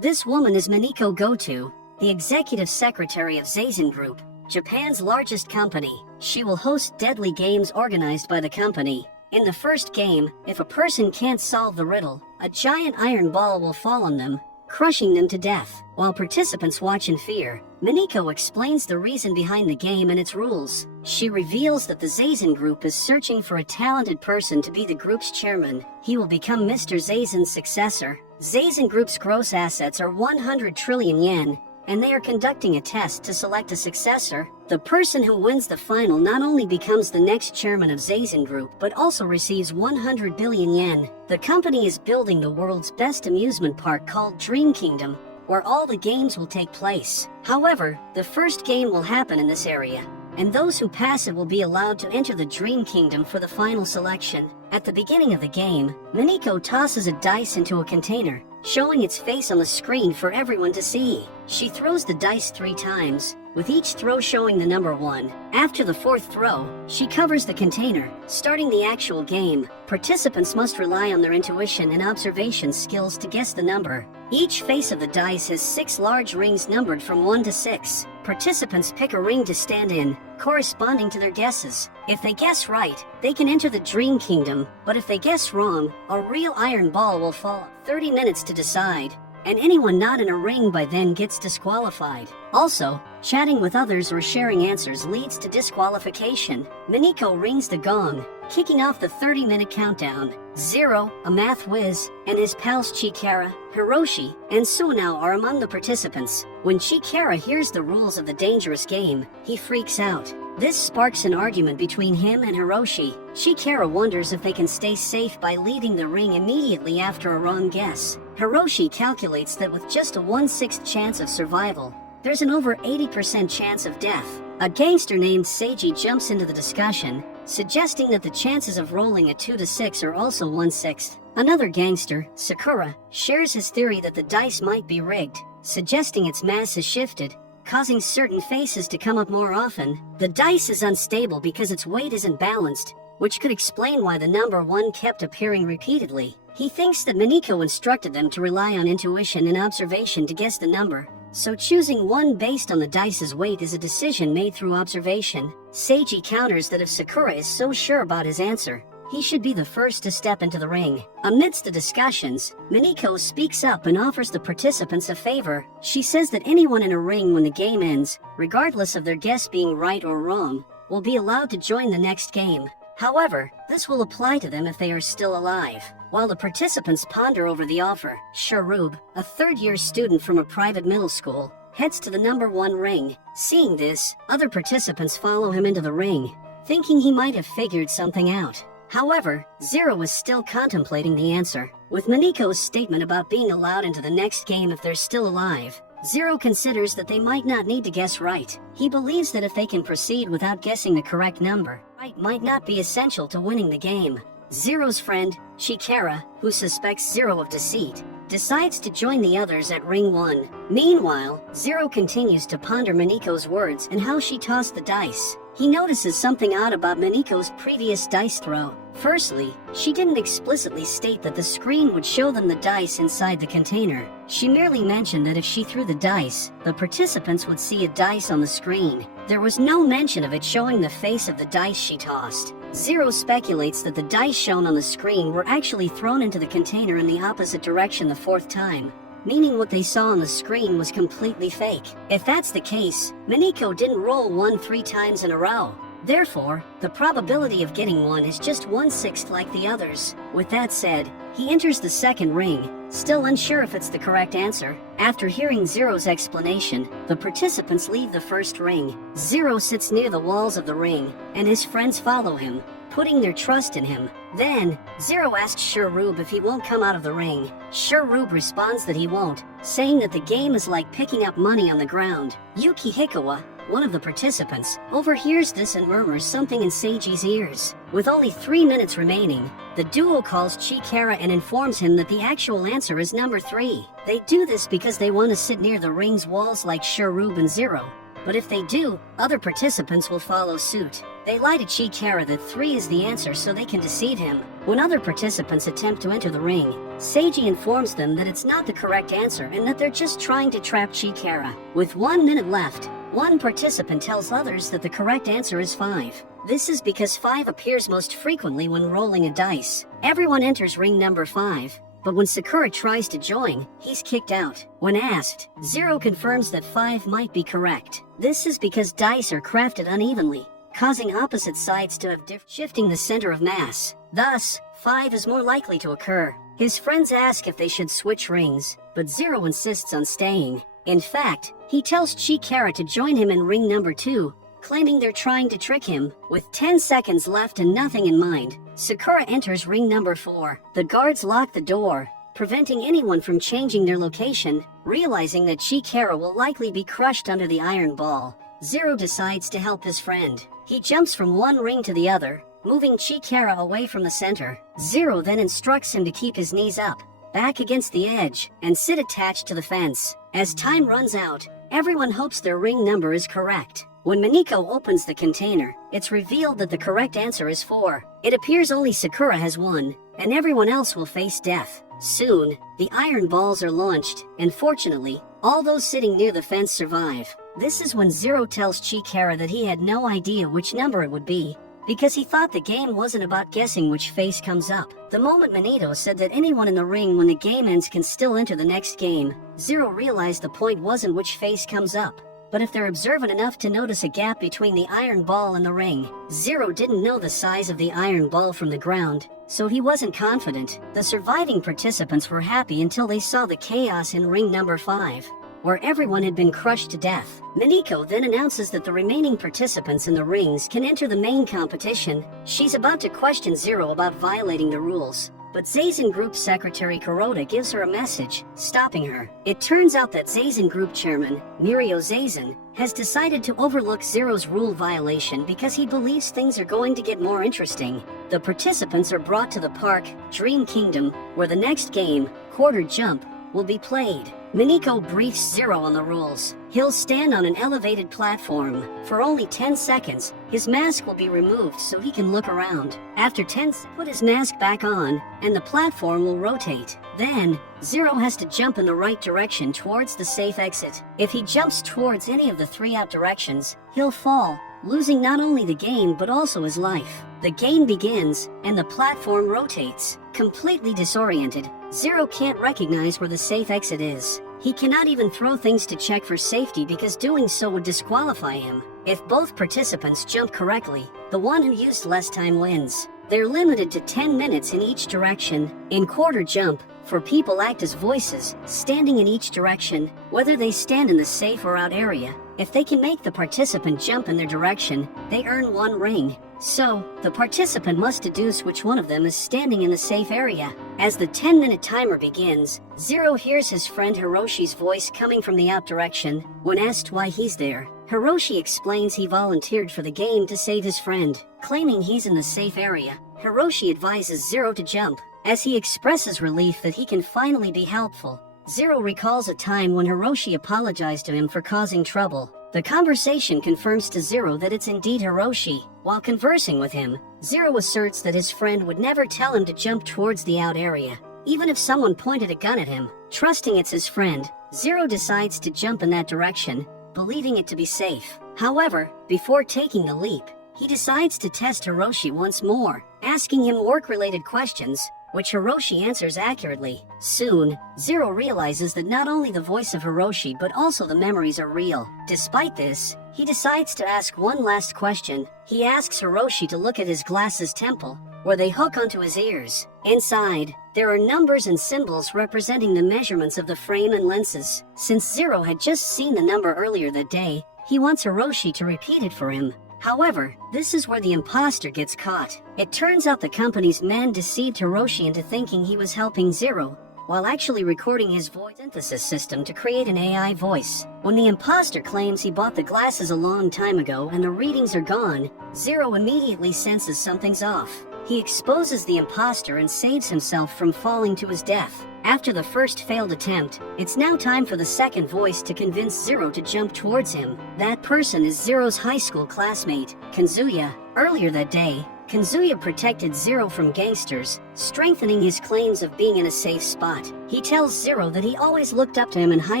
This woman is Miniko Goto, the executive secretary of Zazen Group, Japan's largest company. She will host deadly games organized by the company. In the first game, if a person can't solve the riddle, a giant iron ball will fall on them, crushing them to death. While participants watch in fear, Miniko explains the reason behind the game and its rules. She reveals that the Zazen Group is searching for a talented person to be the group's chairman. He will become Mr. Zazen's successor. Zazen Group's gross assets are 100 trillion yen, and they are conducting a test to select a successor. The person who wins the final not only becomes the next chairman of Zazen Group, but also receives 100 billion yen. The company is building the world's best amusement park called Dream Kingdom, where all the games will take place. However, the first game will happen in this area, and those who pass it will be allowed to enter the Dream Kingdom for the final selection. At the beginning of the game, Miniko tosses a dice into a container, showing its face on the screen for everyone to see. She throws the dice 3 times, with each throw showing the number 1. After the 4th throw, she covers the container, starting the actual game. Participants must rely on their intuition and observation skills to guess the number. Each face of the dice has 6 large rings numbered from 1 to 6. Participants pick a ring to stand in, corresponding to their guesses. If they guess right, they can enter the Dream Kingdom, but if they guess wrong, a real iron ball will fall. 30 minutes to decide, and anyone not in a ring by then gets disqualified. Also, chatting with others or sharing answers leads to disqualification. Miniko rings the gong, kicking off the 30-minute countdown. Zero, a math whiz, and his pals Chikara, Hiroshi, and Sunao are among the participants. When Chikara hears the rules of the dangerous game, he freaks out. This sparks an argument between him and Hiroshi. Chikara wonders if they can stay safe by leaving the ring immediately after a wrong guess. Hiroshi calculates that with just a 1/6 chance of survival, there's an over 80% chance of death. A gangster named Seiji jumps into the discussion, suggesting that the chances of rolling a 2 to 6 are also 1/6. Another gangster, Sakura, shares his theory that the dice might be rigged, suggesting its mass is shifted, causing certain faces to come up more often. The dice is unstable because its weight isn't balanced, which could explain why the number 1 kept appearing repeatedly. He thinks that Miniko instructed them to rely on intuition and observation to guess the number, so choosing 1 based on the dice's weight is a decision made through observation. Seiji counters that if Sakura is so sure about his answer, he should be the first to step into the ring. Amidst the discussions, Miniko speaks up and offers the participants a favor. She says that anyone in a ring when the game ends, regardless of their guess being right or wrong, will be allowed to join the next game. However, this will apply to them if they are still alive. While the participants ponder over the offer, Sharub, a 3rd-year student from a private middle school, heads to the number 1 ring. Seeing this, other participants follow him into the ring, thinking he might have figured something out. However, Zero is still contemplating the answer. With Miniko's statement about being allowed into the next game if they're still alive, Zero considers that they might not need to guess right. He believes that if they can proceed without guessing the correct number, right might not be essential to winning the game. Zero's friend, Chikara, who suspects Zero of deceit, decides to join the others at Ring 1. Meanwhile, Zero continues to ponder Miniko's words and how she tossed the dice. He notices something odd about Miniko's previous dice throw. Firstly, she didn't explicitly state that the screen would show them the dice inside the container. She merely mentioned that if she threw the dice, the participants would see a dice on the screen. There was no mention of it showing the face of the dice she tossed. Zero speculates that the dice shown on the screen were actually thrown into the container in the opposite direction the 4th time, meaning what they saw on the screen was completely fake. If that's the case, Miniko didn't roll 1 3 times in a row. Therefore, the probability of getting 1 is just 1/6 like the others. With that said, he enters the 2nd ring, still unsure if it's the correct answer. After hearing Zero's explanation, the participants leave the 1st ring. Zero sits near the walls of the ring, and his friends follow him, putting their trust in him. Then, Zero asks Sharub if he won't come out of the ring. Sharub responds that he won't, saying that the game is like picking up money on the ground. Yuki Hikawa, one of the participants, overhears this and murmurs something in Seiji's ears. With only 3 minutes remaining, the duo calls Chikara and informs him that the actual answer is number 3. They do this because they want to sit near the ring's walls like Sharub and Zero. But if they do, other participants will follow suit. They lie to Chikara that 3 is the answer so they can deceive him. When other participants attempt to enter the ring, Seiji informs them that it's not the correct answer and that they're just trying to trap Chikara. With 1 minute left, one participant tells others that the correct answer is 5. This is because 5 appears most frequently when rolling a dice. Everyone enters ring number 5. But when Sakura tries to join, he's kicked out. When asked, Zero confirms that 5 might be correct. This is because dice are crafted unevenly, causing opposite sides to have shifting the center of mass. Thus, 5 is more likely to occur. His friends ask if they should switch rings, but Zero insists on staying. In fact, he tells Chikara to join him in ring number 2, claiming they're trying to trick him. With 10 seconds left and nothing in mind, Sakura enters ring number 4. The guards lock the door, preventing anyone from changing their location. Realizing that Chikara will likely be crushed under the iron ball, Zero decides to help his friend. He jumps from one ring to the other, moving Chikara away from the center. Zero then instructs him to keep his knees up, back against the edge, and sit attached to the fence. As time runs out, everyone hopes their ring number is correct. When Miniko opens the container, it's revealed that the correct answer is 4. It appears only Sakura has won, and everyone else will face death. Soon, the iron balls are launched, and fortunately, all those sitting near the fence survive. This is when Zero tells Chikara that he had no idea which number it would be, because he thought the game wasn't about guessing which face comes up. The moment Manito said that anyone in the ring when the game ends can still enter the next game, Zero realized the point wasn't which face comes up, but if they're observant enough to notice a gap between the iron ball and the ring. Zero didn't know the size of the iron ball from the ground, so he wasn't confident. The surviving participants were happy until they saw the chaos in ring number 5, where everyone had been crushed to death. Miniko then announces that the remaining participants in the rings can enter the main competition. She's about to question Zero about violating the rules, but Zazen Group Secretary Kuroda gives her a message, stopping her. It turns out that Zazen Group Chairman, Mirio Zazen, has decided to overlook Zero's rule violation because he believes things are going to get more interesting. The participants are brought to the park, Dream Kingdom, where the next game, Quarter Jump, will be played. Miniko briefs Zero on the rules. He'll stand on an elevated platform. For only 10 seconds, his mask will be removed so he can look around. After 10 seconds, put his mask back on, and the platform will rotate. Then, Zero has to jump in the right direction towards the safe exit. If he jumps towards any of the 3 out directions, he'll fall, losing not only the game but also his life. The game begins, and the platform rotates. Completely disoriented, Zero can't recognize where the safe exit is. He cannot even throw things to check for safety because doing so would disqualify him. If both participants jump correctly, the one who used less time wins. They're limited to 10 minutes in each direction. In Quarter Jump, 4 people act as voices, standing in each direction, whether they stand in the safe or out area. If they can make the participant jump in their direction, they earn 1 ring. So, the participant must deduce which one of them is standing in the safe area. As the 10-minute timer begins, Zero hears his friend Hiroshi's voice coming from the out direction. When asked why he's there, Hiroshi explains he volunteered for the game to save his friend. Claiming he's in the safe area, Hiroshi advises Zero to jump. As he expresses relief that he can finally be helpful, Zero recalls a time when Hiroshi apologized to him for causing trouble. The conversation confirms to Zero that it's indeed Hiroshi. While conversing with him, Zero asserts that his friend would never tell him to jump towards the out area, even if someone pointed a gun at him. Trusting it's his friend, Zero decides to jump in that direction, believing it to be safe. However, before taking the leap, he decides to test Hiroshi once more, asking him work-related questions, which Hiroshi answers accurately. Soon, Zero realizes that not only the voice of Hiroshi but also the memories are real. Despite this, he decides to ask one last question. He asks Hiroshi to look at his glasses temple, where they hook onto his ears. Inside, there are numbers and symbols representing the measurements of the frame and lenses. Since Zero had just seen the number earlier that day, he wants Hiroshi to repeat it for him. However, this is where the imposter gets caught. It turns out the company's man deceived Hiroshi into thinking he was helping Zero, while actually recording his voice synthesis system to create an AI voice. When the imposter claims he bought the glasses a long time ago and the readings are gone, Zero immediately senses something's off. he exposes the imposter and saves himself from falling to his death. After the first failed attempt, it's now time for the second voice to convince Zero to jump towards him. That person is Zero's high school classmate, Kazuya. Earlier that day, Kazuya protected Zero from gangsters, strengthening his claims of being in a safe spot. He tells Zero that he always looked up to him in high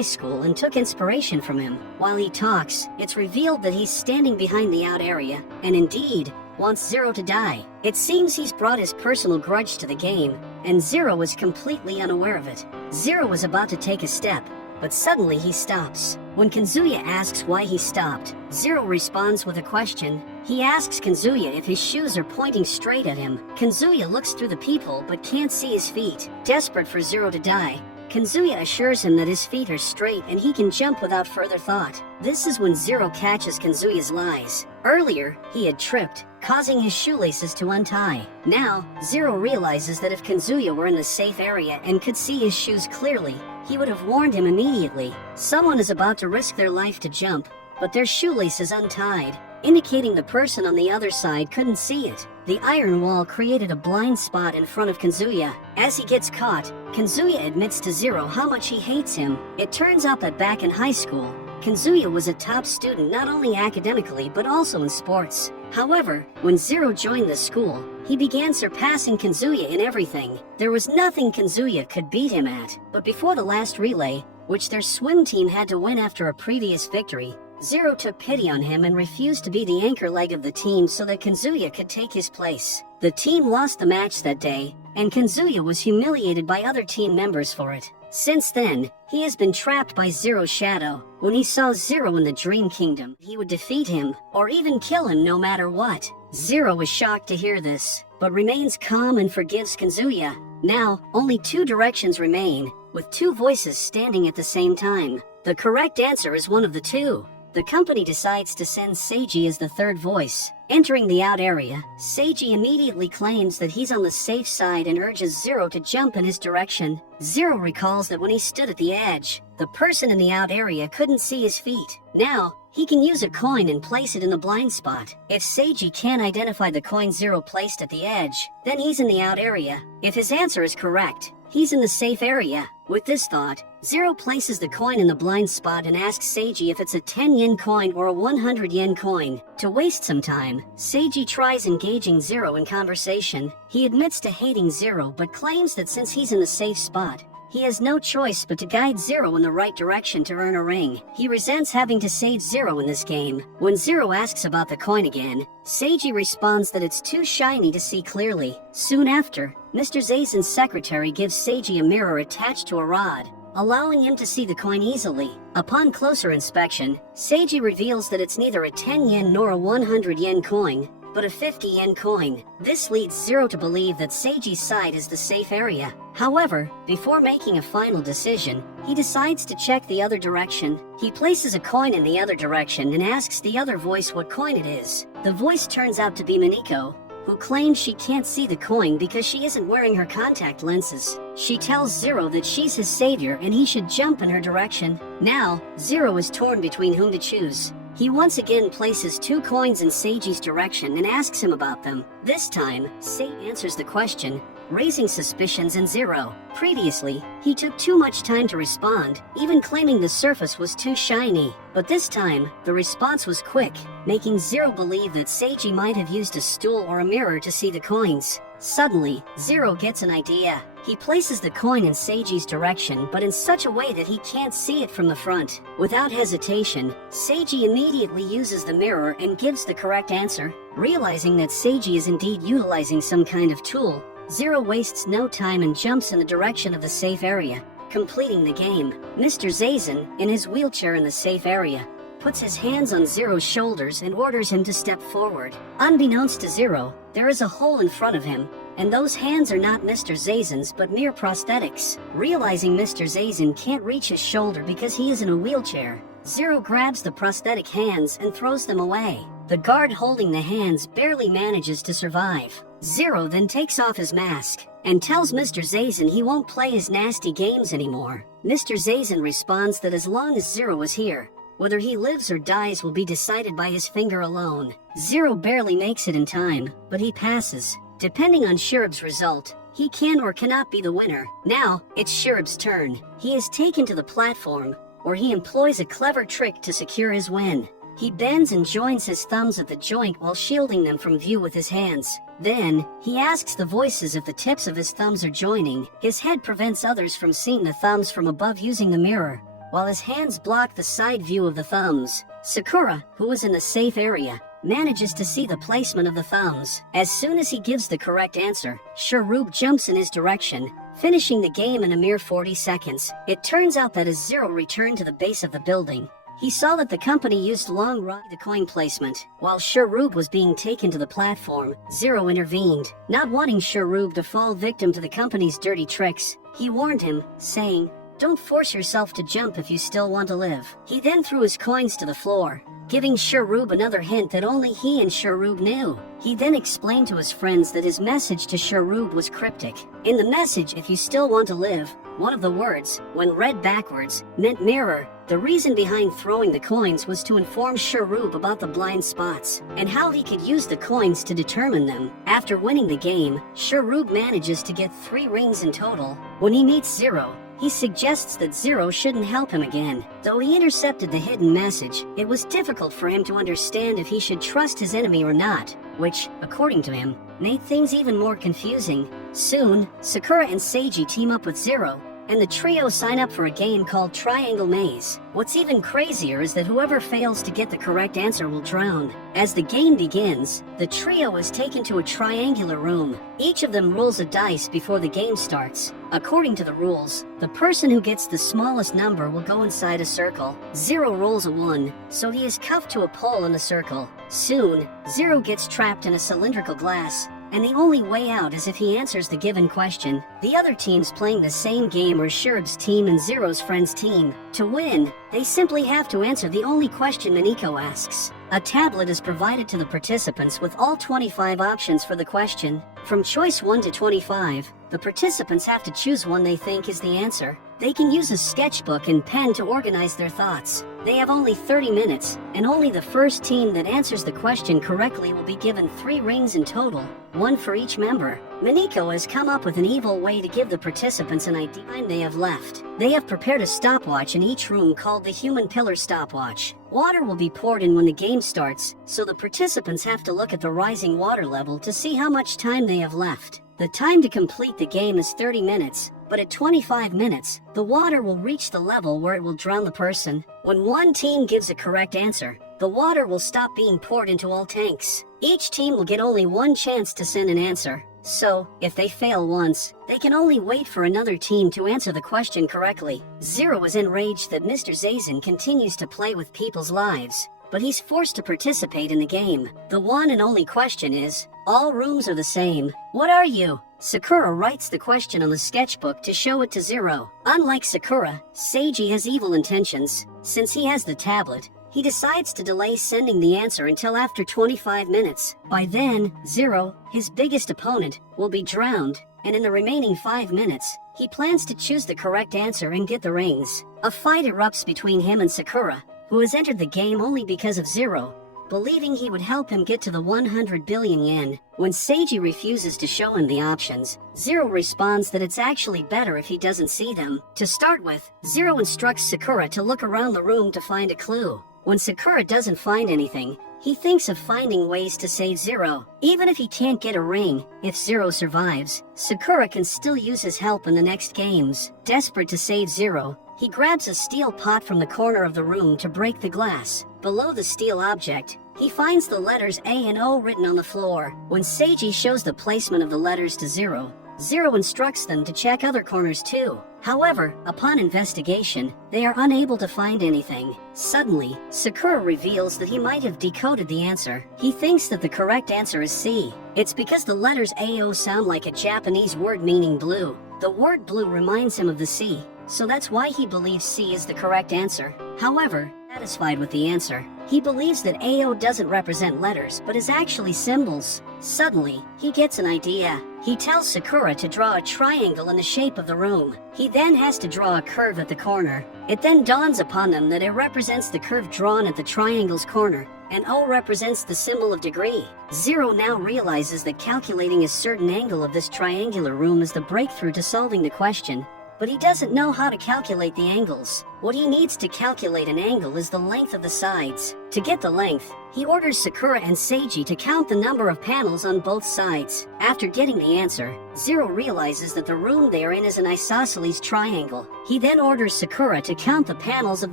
school and took inspiration from him. While he talks, it's revealed that he's standing behind the out area, and indeed, wants Zero to die. It seems he's brought his personal grudge to the game, and Zero is completely unaware of it. Zero was about to take a step, but suddenly he stops. When Kazuya asks why he stopped, Zero responds with a question. He asks Kazuya if his shoes are pointing straight at him. Kazuya looks through the peephole but can't see his feet. Desperate for Zero to die, Kazuya assures him that his feet are straight and he can jump without further thought. This is when Zero catches Kazuya's lies. Earlier, he had tripped, causing his shoelaces to untie. Now, Zero realizes that if Kazuya were in the safe area and could see his shoes clearly, he would have warned him immediately. Someone is about to risk their life to jump, but their shoelace is untied, indicating the person on the other side couldn't see it. The iron wall created a blind spot in front of Kazuya. As he gets caught, Kazuya admits to Zero how much he hates him. It turns out that back in high school, Kazuya was a top student not only academically but also in sports. However, when Zero joined the school, he began surpassing Kazuya in everything. There was nothing Kazuya could beat him at. But before the last relay, which their swim team had to win after a previous victory, Zero took pity on him and refused to be the anchor leg of the team so that Kazuya could take his place. The team lost the match that day, and Kazuya was humiliated by other team members for it. Since then, he has been trapped by Zero's shadow. When he saw Zero in the Dream Kingdom, he would defeat him, or even kill him no matter what. Zero is shocked to hear this, but remains calm and forgives Kazuya. Now, only two directions remain, with two voices standing at the same time. The correct answer is one of the two. The company decides to send Seiji as the third voice. Entering the out area, Seiji immediately claims that he's on the safe side and urges Zero to jump in his direction. Zero recalls that when he stood at the edge, the person in the out area couldn't see his feet. Now, he can use a coin and place it in the blind spot. If Seiji can't identify the coin Zero placed at the edge, then he's in the out area. If his answer is correct, he's in the safe area. With this thought, Zero places the coin in the blind spot and asks Seiji if it's a 10 yen coin or a 100 yen coin. To waste some time, Seiji tries engaging Zero in conversation. He admits to hating Zero but claims that since he's in the safe spot, he has no choice but to guide Zero in the right direction to earn a ring. He resents having to save Zero in this game. When Zero asks about the coin again, Seiji responds that it's too shiny to see clearly. Soon after, Mr. Zazen's secretary gives Seiji a mirror attached to a rod, allowing him to see the coin easily. Upon closer inspection, Seiji reveals that it's neither a 10 yen nor a 100 yen coin, but a 50 yen coin. This leads Zero to believe that Seiji's side is the safe area. However, before making a final decision, he decides to check the other direction. He places a coin in the other direction and asks the other voice what coin it is. The voice turns out to be Miniko, who claims she can't see the coin because she isn't wearing her contact lenses. She tells Zero that she's his savior and he should jump in her direction. Now, Zero is torn between whom to choose. He once again places two coins in Seiji's direction and asks him about them. This time, Seiji answers the question, raising suspicions in Zero. Previously, he took too much time to respond, even claiming the surface was too shiny. But this time, the response was quick, making Zero believe that Seiji might have used a stool or a mirror to see the coins. Suddenly, Zero gets an idea. He places the coin in Seiji's direction, but in such a way that he can't see it from the front. Without hesitation, Seiji immediately uses the mirror and gives the correct answer. Realizing that Seiji is indeed utilizing some kind of tool, Zero wastes no time and jumps in the direction of the safe area, completing the game. Mr. Zazen, in his wheelchair in the safe area, puts his hands on Zero's shoulders and orders him to step forward. Unbeknownst to Zero, there is a hole in front of him, and those hands are not Mr. Zazen's but mere prosthetics. Realizing Mr. Zazen can't reach his shoulder because he is in a wheelchair, Zero grabs the prosthetic hands and throws them away. The guard holding the hands barely manages to survive. Zero then takes off his mask and tells Mr. Zazen he won't play his nasty games anymore. Mr. Zazen responds that as long as Zero is here, whether he lives or dies will be decided by his finger alone. Zero barely makes it in time, but he passes. Depending on Shurub's result, he can or cannot be the winner. Now, it's Shurub's turn. He is taken to the platform, where he employs a clever trick to secure his win. He bends and joins his thumbs at the joint while shielding them from view with his hands. Then, he asks the voices if the tips of his thumbs are joining. His head prevents others from seeing the thumbs from above using the mirror, while his hands block the side view of the thumbs. Sakura, who is in the safe area, manages to see the placement of the thumbs. As soon as he gives the correct answer, Shurub jumps in his direction, finishing the game in a mere 40 seconds. It turns out that as Zero returned to the base of the building, he saw that the company used long ride the coin placement. While Shurub was being taken to the platform, Zero intervened. Not wanting Shurub to fall victim to the company's dirty tricks, he warned him, saying, "Don't force yourself to jump if you still want to live." He then threw his coins to the floor, giving Shurub another hint that only he and Shurub knew. He then explained to his friends that his message to Shurub was cryptic. In the message, "If you still want to live," one of the words, when read backwards, meant mirror. The reason behind throwing the coins was to inform Shurub about the blind spots, and how he could use the coins to determine them. After winning the game, Shurub manages to get 3 rings in total. When he meets Zero, he suggests that Zero shouldn't help him again. Though he intercepted the hidden message, it was difficult for him to understand if he should trust his enemy or not, which, according to him, made things even more confusing. Soon, Sakura and Seiji team up with Zero, and the trio sign up for a game called Triangle Maze. What's even crazier is that whoever fails to get the correct answer will drown. As the game begins, the trio is taken to a triangular room. Each of them rolls a dice before the game starts. According to the rules, the person who gets the smallest number will go inside a circle. Zero rolls a 1, so he is cuffed to a pole in the circle. Soon, Zero gets trapped in a cylindrical glass, and the only way out is if he answers the given question. The other teams playing the same game are Shurub's team and Zero's friend's team. To win, they simply have to answer the only question Miniko asks. A tablet is provided to the participants with all 25 options for the question. From choice 1 to 25, the participants have to choose one they think is the answer. They can use a sketchbook and pen to organize their thoughts. They have only 30 minutes, and only the first team that answers the question correctly will be given 3 rings in total, 1 for each member. Miniko has come up with an evil way to give the participants an idea of the time they have left. They have prepared a stopwatch in each room called the Human Pillar Stopwatch. Water will be poured in when the game starts, so the participants have to look at the rising water level to see how much time they have left. The time to complete the game is 30 minutes, but at 25 minutes, the water will reach the level where it will drown the person. When one team gives a correct answer, the water will stop being poured into all tanks. Each team will get only 1 chance to send an answer. So, if they fail once, they can only wait for another team to answer the question correctly. Zero is enraged that Mr. Zazen continues to play with people's lives, but he's forced to participate in the game. The one and only question is, all rooms are the same. What are you? Sakura writes the question on the sketchbook to show it to Zero. Unlike Sakura, Seiji has evil intentions. Since he has the tablet, he decides to delay sending the answer until after 25 minutes. By then, Zero, his biggest opponent, will be drowned, and in the remaining 5 minutes, he plans to choose the correct answer and get the rings. A fight erupts between him and Sakura, who has entered the game only because of Zero, believing he would help him get to the 100 billion yen. When Seiji refuses to show him the options, Zero responds that it's actually better if he doesn't see them. To start with, Zero instructs Sakura to look around the room to find a clue. When Sakura doesn't find anything, he thinks of finding ways to save Zero. Even if he can't get a ring, if Zero survives, Sakura can still use his help in the next games. Desperate to save Zero, he grabs a steel pot from the corner of the room to break the glass. Below the steel object, he finds the letters A and O written on the floor. When Seiji shows the placement of the letters to Zero, Zero instructs them to check other corners too. However, upon investigation, they are unable to find anything. Suddenly, Sakura reveals that he might have decoded the answer. He thinks that the correct answer is C. It's because the letters AO sound like a Japanese word meaning blue. The word blue reminds him of the sea, so that's why he believes C is the correct answer. However, satisfied with the answer, he believes that AO doesn't represent letters but is actually symbols. Suddenly, he gets an idea. He tells Sakura to draw a triangle in the shape of the room. He then has to draw a curve at the corner. It then dawns upon them that it represents the curve drawn at the triangle's corner. and O represents the symbol of degree. Zero now realizes that calculating a certain angle of this triangular room is the breakthrough to solving the question, but he doesn't know how to calculate the angles. What he needs to calculate an angle is the length of the sides. To get the length, he orders Sakura and Seiji to count the number of panels on both sides. After getting the answer, Zero realizes that the room they are in is an isosceles triangle. He then orders Sakura to count the panels of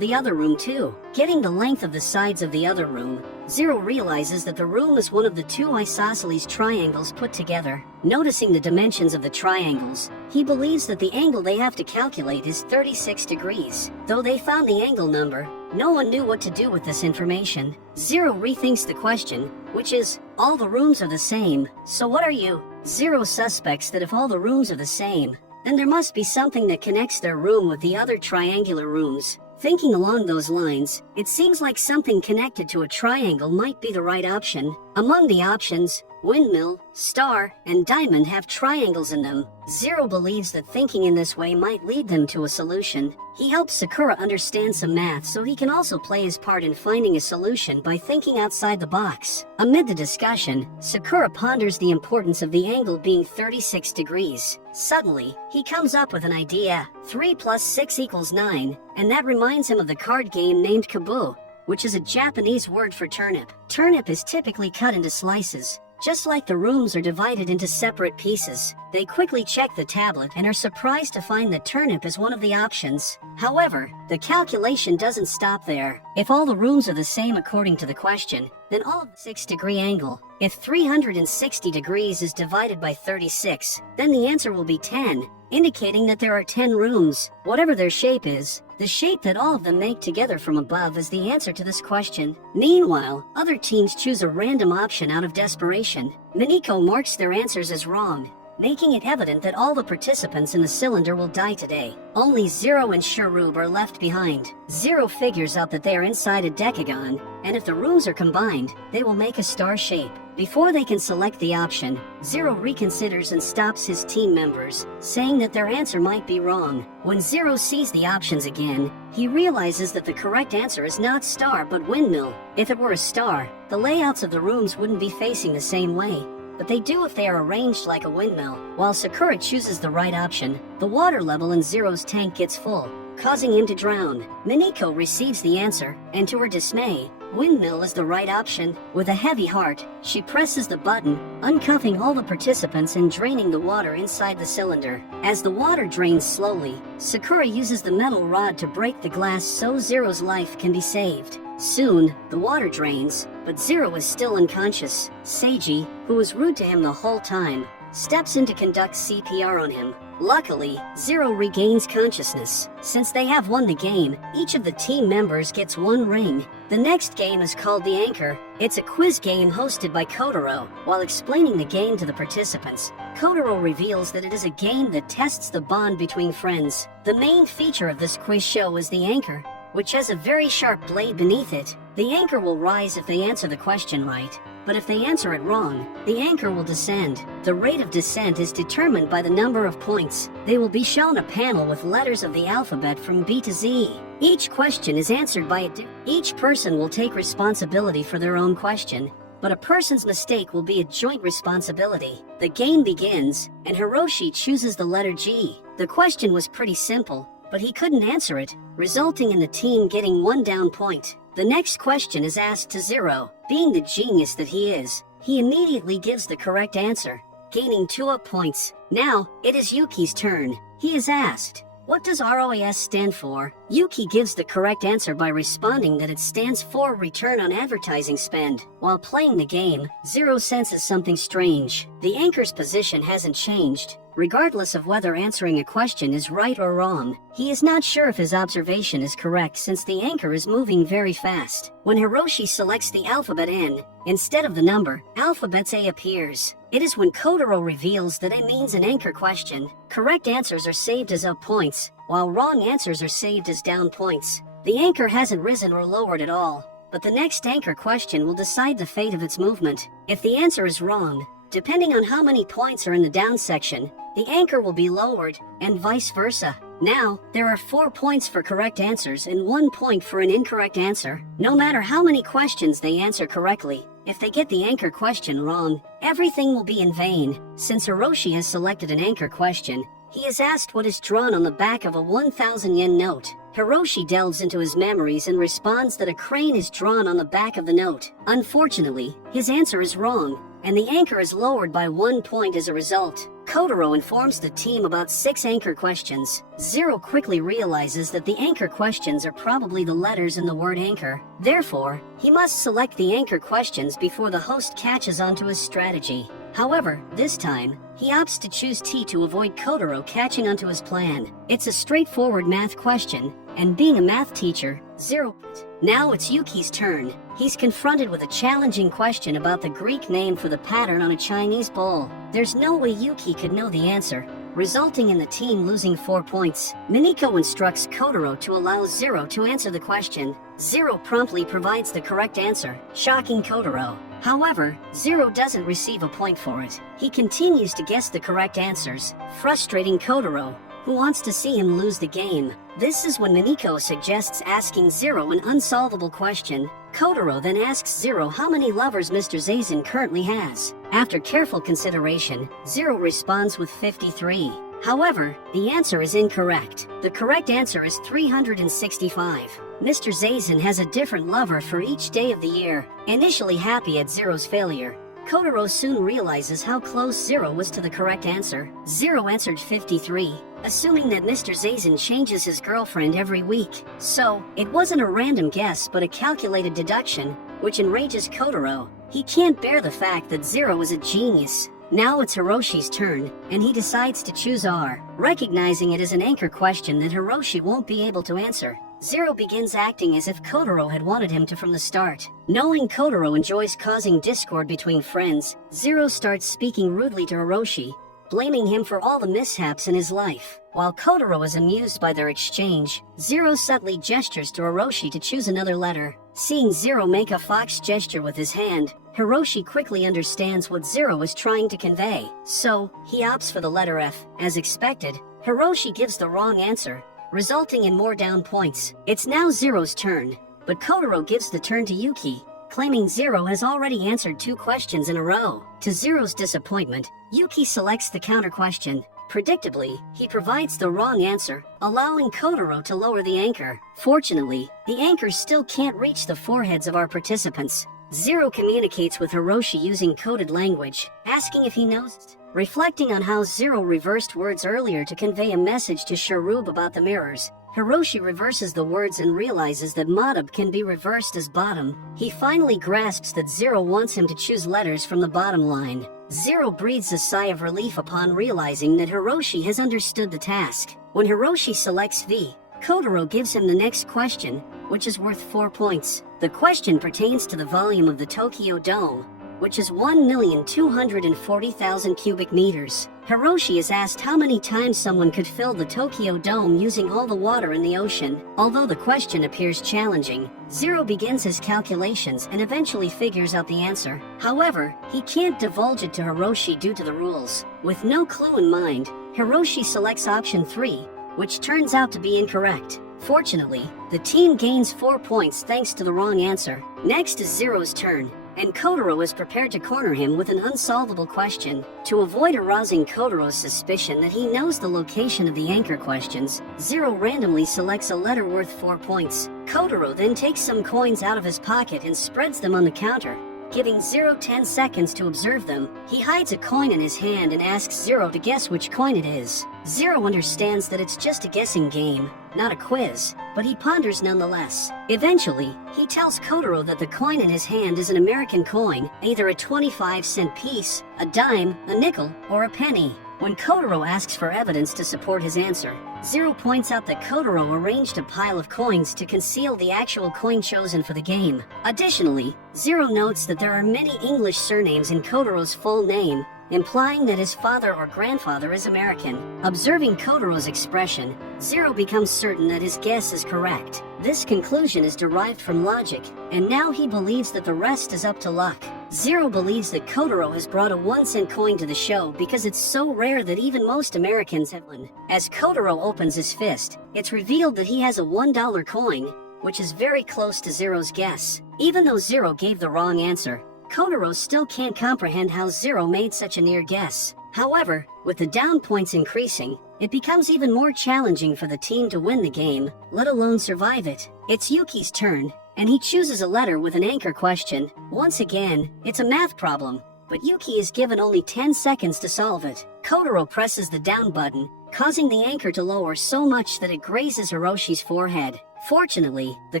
the other room too. Getting the length of the sides of the other room, Zero realizes that the room is one of the two isosceles triangles put together. Noticing the dimensions of the triangles, he believes that the angle they have to calculate is 36 degrees. Though they found the angle number, no one knew what to do with this information. Zero rethinks the question, which is, all the rooms are the same, so what are you? Zero suspects that if all the rooms are the same, then there must be something that connects their room with the other triangular rooms. Thinking along those lines, it seems like something connected to a triangle might be the right option. Among the options, windmill, star, and diamond have triangles in them. Zero believes that thinking in this way might lead them to a solution. He helps Sakura understand some math so he can also play his part in finding a solution by thinking outside the box. Amid the discussion, Sakura ponders the importance of the angle being 36 degrees. Suddenly, he comes up with an idea. 3 plus 6 equals 9, and that reminds him of the card game named Kabu, which is a Japanese word for turnip. Turnip is typically cut into slices, just like the rooms are divided into separate pieces. They quickly check the tablet and are surprised to find that turnip is one of the options. However, the calculation doesn't stop there. If all the rooms are the same according to the question, then all of the 6-degree angle. If 360 degrees is divided by 36, then the answer will be 10, indicating that there are 10 rooms. Whatever their shape is, the shape that all of them make together from above is the answer to this question. Meanwhile, other teams choose a random option out of desperation. Miniko marks their answers as wrong, making it evident that all the participants in the cylinder will die today. Only Zero and Shurub are left behind. Zero figures out that they are inside a decagon, and if the rooms are combined, they will make a star shape. Before they can select the option, Zero reconsiders and stops his team members, saying that their answer might be wrong. When Zero sees the options again, he realizes that the correct answer is not star but windmill. If it were a star, the layouts of the rooms wouldn't be facing the same way, but they do if they are arranged like a windmill. While Sakura chooses the right option, the water level in Zero's tank gets full, causing him to drown. Miniko receives the answer, and to her dismay, windmill is the right option. With a heavy heart, she presses the button, uncuffing all the participants and draining the water inside the cylinder. As the water drains slowly, Sakura uses the metal rod to break the glass so Zero's life can be saved. Soon, the water drains, but Zero is still unconscious. Seiji, who was rude to him the whole time, steps in to conduct CPR on him. Luckily, Zero regains consciousness. Since they have won the game, each of the team members gets one ring. The next game is called The Anchor. It's a quiz game hosted by Kotaro. While explaining the game to the participants, Kotaro reveals that it is a game that tests the bond between friends. The main feature of this quiz show is The Anchor, which has a very sharp blade beneath it. The anchor will rise if they answer the question right, but if they answer it wrong, the anchor will descend. The rate of descent is determined by the number of points. They will be shown a panel with letters of the alphabet from B to Z. Each question is answered by each person will take responsibility for their own question, but a person's mistake will be a joint responsibility. The game begins, and Hiroshi chooses the letter G. The question was pretty simple, but he couldn't answer it, resulting in the team getting 1 down point. The next question is asked to Zero. Being the genius that he is, he immediately gives the correct answer, gaining 2 up points. Now, it is Yuki's turn. He is asked, what does ROAS stand for? Yuki gives the correct answer by responding that it stands for Return on Advertising Spend. While playing the game, Zero senses something strange. The anchor's position hasn't changed, regardless of whether answering a question is right or wrong. He is not sure if his observation is correct since the anchor is moving very fast. When Hiroshi selects the alphabet N, instead of the number, alphabet A appears. It is when Kotaro reveals that A means an anchor question. Correct answers are saved as up points, while wrong answers are saved as down points. The anchor hasn't risen or lowered at all, but the next anchor question will decide the fate of its movement. If the answer is wrong, depending on how many points are in the down section, the anchor will be lowered, and vice versa. Now, there are 4 points for correct answers and 1 point for an incorrect answer. No matter how many questions they answer correctly, if they get the anchor question wrong, everything will be in vain. Since Hiroshi has selected an anchor question, he is asked what is drawn on the back of a 1,000 yen note. Hiroshi delves into his memories and responds that a crane is drawn on the back of the note. Unfortunately, his answer is wrong, and the anchor is lowered by 1 point as a result. Kotaro informs the team about 6 anchor questions. Zero quickly realizes that the anchor questions are probably the letters in the word anchor. Therefore, he must select the anchor questions before the host catches on to his strategy. However, this time, he opts to choose T to avoid Kotaro catching onto his plan. It's a straightforward math question, and being a math teacher, Zero. Now it's Yuki's turn. He's confronted with a challenging question about the Greek name for the pattern on a Chinese bowl. There's no way Yuki could know the answer, resulting in the team losing 4 points. Mineko instructs Kotaro to allow Zero to answer the question. Zero promptly provides the correct answer, shocking Kotaro. However, Zero doesn't receive a point for it. He continues to guess the correct answers, frustrating Kotaro, who wants to see him lose the game. This is when Mineko suggests asking Zero an unsolvable question. Kotaro then asks Zero how many lovers Mr. Zazen currently has. After careful consideration, Zero responds with 53. However, the answer is incorrect. The correct answer is 365. Mr. Zazen has a different lover for each day of the year. Initially happy at Zero's failure, Kotaro soon realizes how close Zero was to the correct answer. Zero answered 53, assuming that Mr. Zazen changes his girlfriend every week. So, it wasn't a random guess but a calculated deduction, which enrages Kotaro. He can't bear the fact that Zero is a genius. Now it's Hiroshi's turn, and he decides to choose R, recognizing it as an anchor question that Hiroshi won't be able to answer. Zero begins acting as if Kotaro had wanted him to from the start. Knowing Kotaro enjoys causing discord between friends, Zero starts speaking rudely to Hiroshi, blaming him for all the mishaps in his life. While Kotaro is amused by their exchange, Zero subtly gestures to Hiroshi to choose another letter. Seeing Zero make a fox gesture with his hand, Hiroshi quickly understands what Zero is trying to convey. So, he opts for the letter F. As expected, Hiroshi gives the wrong answer, resulting in more down points. It's now Zero's turn, but Kotaro gives the turn to Yuki, claiming Zero has already answered 2 questions in a row. To Zero's disappointment, Yuki selects the counter question. Predictably, he provides the wrong answer, allowing Kotaro to lower the anchor. Fortunately, the anchor still can't reach the foreheads of our participants. Zero communicates with Hiroshi using coded language, asking if he knows. Reflecting on how Zero reversed words earlier to convey a message to Sharub about the mirrors, Hiroshi reverses the words and realizes that Madab can be reversed as bottom. He finally grasps that Zero wants him to choose letters from the bottom line. Zero breathes a sigh of relief upon realizing that Hiroshi has understood the task. When Hiroshi selects V, Kotaro gives him the next question, which is worth 4 points. The question pertains to the volume of the Tokyo Dome, which is 1,240,000 cubic meters. Hiroshi is asked how many times someone could fill the Tokyo Dome using all the water in the ocean. Although the question appears challenging, Zero begins his calculations and eventually figures out the answer. However, he can't divulge it to Hiroshi due to the rules. With no clue in mind, Hiroshi selects option 3, which turns out to be incorrect. Fortunately, the team gains 4 points thanks to the wrong answer. Next is Zero's turn, and Kotaro is prepared to corner him with an unsolvable question. To avoid arousing Kotaro's suspicion that he knows the location of the anchor questions, Zero randomly selects a letter worth 4 points. Kotaro then takes some coins out of his pocket and spreads them on the counter, giving Zero 10 seconds to observe them. He hides a coin in his hand and asks Zero to guess which coin it is. Zero understands that it's just a guessing game, not a quiz, but he ponders nonetheless. Eventually, he tells Kotaro that the coin in his hand is an American coin, either a 25-cent piece, a dime, a nickel, or a penny. When Kotaro asks for evidence to support his answer, Zero points out that Kotaro arranged a pile of coins to conceal the actual coin chosen for the game. Additionally, Zero notes that there are many English surnames in Kotaro's full name, implying that his father or grandfather is American. Observing Kotaro's expression, Zero becomes certain that his guess is correct. This conclusion is derived from logic, and now he believes that the rest is up to luck. Zero believes that Kotaro has brought a 1-cent coin to the show because it's so rare that even most Americans have one. As Kotaro opens his fist, it's revealed that he has a $1 coin, which is very close to Zero's guess. Even though Zero gave the wrong answer, Kotaro still can't comprehend how Zero made such a near guess. However, with the down points increasing, it becomes even more challenging for the team to win the game, let alone survive it. It's Yuki's turn, and he chooses a letter with an anchor question. Once again, it's a math problem, but Yuki is given only 10 seconds to solve it. Kotaro presses the down button, causing the anchor to lower so much that it grazes Hiroshi's forehead. Fortunately, the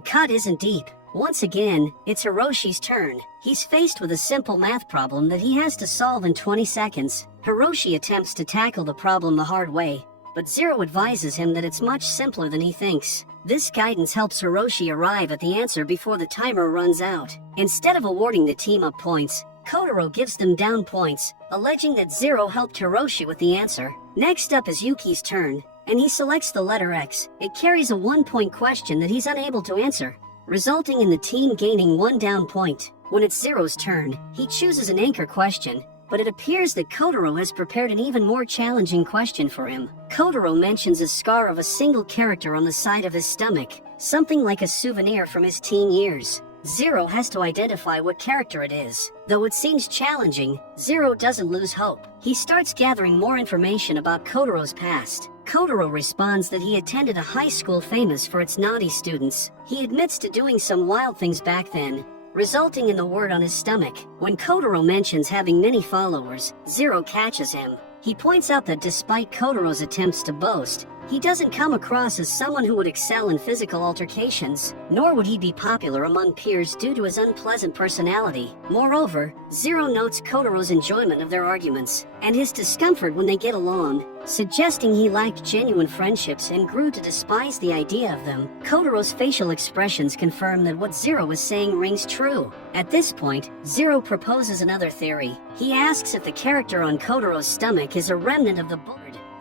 cut isn't deep. Once again, it's Hiroshi's turn. He's faced with a simple math problem that he has to solve in 20 seconds. Hiroshi attempts to tackle the problem the hard way, but Zero advises him that it's much simpler than he thinks. This guidance helps Hiroshi arrive at the answer before the timer runs out. Instead of awarding the team up points, Kotaro gives them down points, alleging that Zero helped Hiroshi with the answer. Next up is Yuki's turn, and he selects the letter X. It carries a 1-point question that he's unable to answer, resulting in the team gaining 1 down point. When it's Zero's turn, he chooses an anchor question, but it appears that Kotaro has prepared an even more challenging question for him. Kotaro mentions a scar of a single character on the side of his stomach, something like a souvenir from his teen years. Zero has to identify what character it is. Though it seems challenging, Zero doesn't lose hope. He starts gathering more information about Kotaro's past. Kotaro responds that he attended a high school famous for its naughty students. He admits to doing some wild things back then, resulting in the word on his stomach. When Kotaro mentions having many followers, Zero catches him. He points out that despite Kotaro's attempts to boast, he doesn't come across as someone who would excel in physical altercations, nor would he be popular among peers due to his unpleasant personality. Moreover, Zero notes Kotaro's enjoyment of their arguments, and his discomfort when they get along, suggesting he lacked genuine friendships and grew to despise the idea of them. Kotaro's facial expressions confirm that what Zero is saying rings true. At this point, Zero proposes another theory. He asks if the character on Kotaro's stomach is a remnant of the bird.